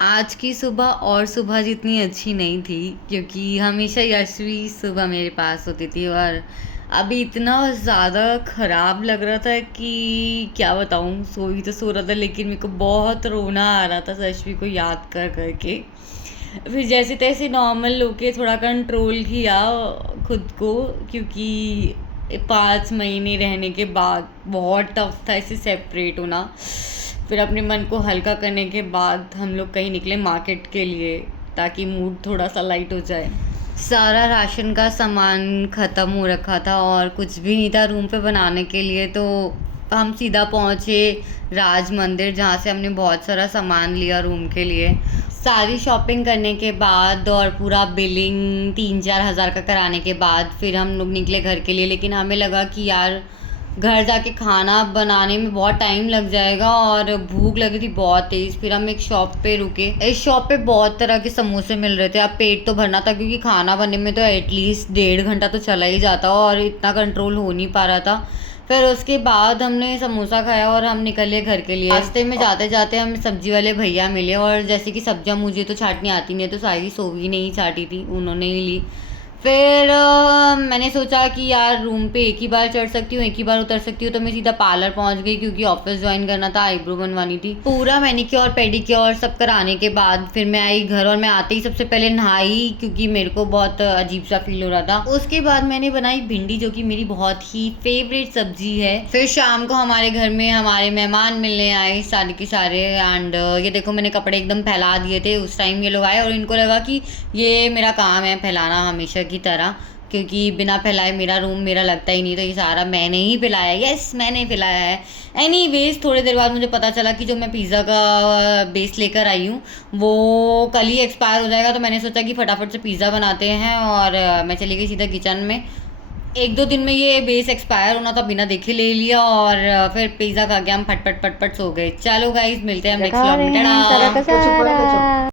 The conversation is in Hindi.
आज की सुबह और सुबह जितनी अच्छी नहीं थी, क्योंकि हमेशा यशवी सुबह मेरे पास होती थी और अभी इतना ज़्यादा ख़राब लग रहा था कि क्या बताऊँ। सो रहा था, लेकिन मेरे को बहुत रोना आ रहा था यशवी को याद कर करके। फिर जैसे तैसे नॉर्मल होके थोड़ा कंट्रोल किया खुद को, क्योंकि 5 महीने रहने के बाद बहुत टफ था इसे सेपरेट होना। फिर अपने मन को हल्का करने के बाद हम लोग कहीं निकले मार्केट के लिए, ताकि मूड थोड़ा सा लाइट हो जाए। सारा राशन का सामान ख़त्म हो रखा था और कुछ भी नहीं था रूम पे बनाने के लिए, तो हम सीधा पहुँचे राज मंदिर, जहाँ से हमने बहुत सारा सामान लिया रूम के लिए। सारी शॉपिंग करने के बाद और पूरा बिलिंग 3-4 हज़ार का कराने के बाद फिर हम लोग निकले घर के लिए। लेकिन हमें लगा कि यार घर जाके खाना बनाने में बहुत टाइम लग जाएगा और भूख लगी थी बहुत तेज़। फिर हम एक शॉप पे रुके। इस शॉप पे बहुत तरह के समोसे मिल रहे थे। अब पेट तो भरना था, क्योंकि खाना बनने में तो एटलीस्ट 1.5 घंटा तो चला ही जाता और इतना कंट्रोल हो नहीं पा रहा था। फिर उसके बाद हमने समोसा खाया और हम निकले घर के लिए। रास्ते में जाते जाते हमें सब्जी वाले भैया मिले, और जैसे कि सब्जियां मुझे तो छाटनी आती नहीं है, तो सारी सोवी नहीं छाटी थी, उन्होंने ही ली। फिर मैंने सोचा कि यार रूम पे एक ही बार चढ़ सकती हूँ, एक ही बार उतर सकती हूँ, तो मैं सीधा पार्लर पहुँच गई, क्योंकि ऑफिस ज्वाइन करना था, आईब्रो बनवानी थी। पूरा मैनिक्योर पेडिक्योर सब कराने के बाद फिर मैं आई घर, और मैं आते ही सबसे पहले नहाई, क्योंकि मेरे को बहुत अजीब सा फील हो रहा था। उसके बाद मैंने बनाई भिंडी, जो कि मेरी बहुत ही फेवरेट सब्जी है। फिर शाम को हमारे घर में हमारे मेहमान मिलने आए सारे के सारे, एंड ये देखो मैंने कपड़े एकदम फैला दिए थे उस टाइम। ये लोग आए और इनको लगा कि ये मेरा काम है फैलाना हमेशा की तरह, क्योंकि बिना फैलाए मेरा रूम मेरा लगता ही नहीं, तो ये सारा मैंने ही फैलाया। यस, मैंने फैलाया है। एनीवेज, थोड़ी देर बाद मुझे पता चला कि जो मैं पिज़्ज़ा का बेस लेकर आई हूँ वो कल ही एक्सपायर हो जाएगा, तो मैंने सोचा कि फटाफट से पिज़्ज़ा बनाते हैं, और मैं चली गई सीधा किचन में। 1-2 दिन में ये बेस एक्सपायर होना था, बिना देखे ले लिया, और फिर पिज़्ज़ा खा के हम फटफट फटफट सो गए। चलो गाइज, मिलते हैं हम नेक्स्ट खा व्लॉग रहे में। हैं तरह का टाटा। सारा।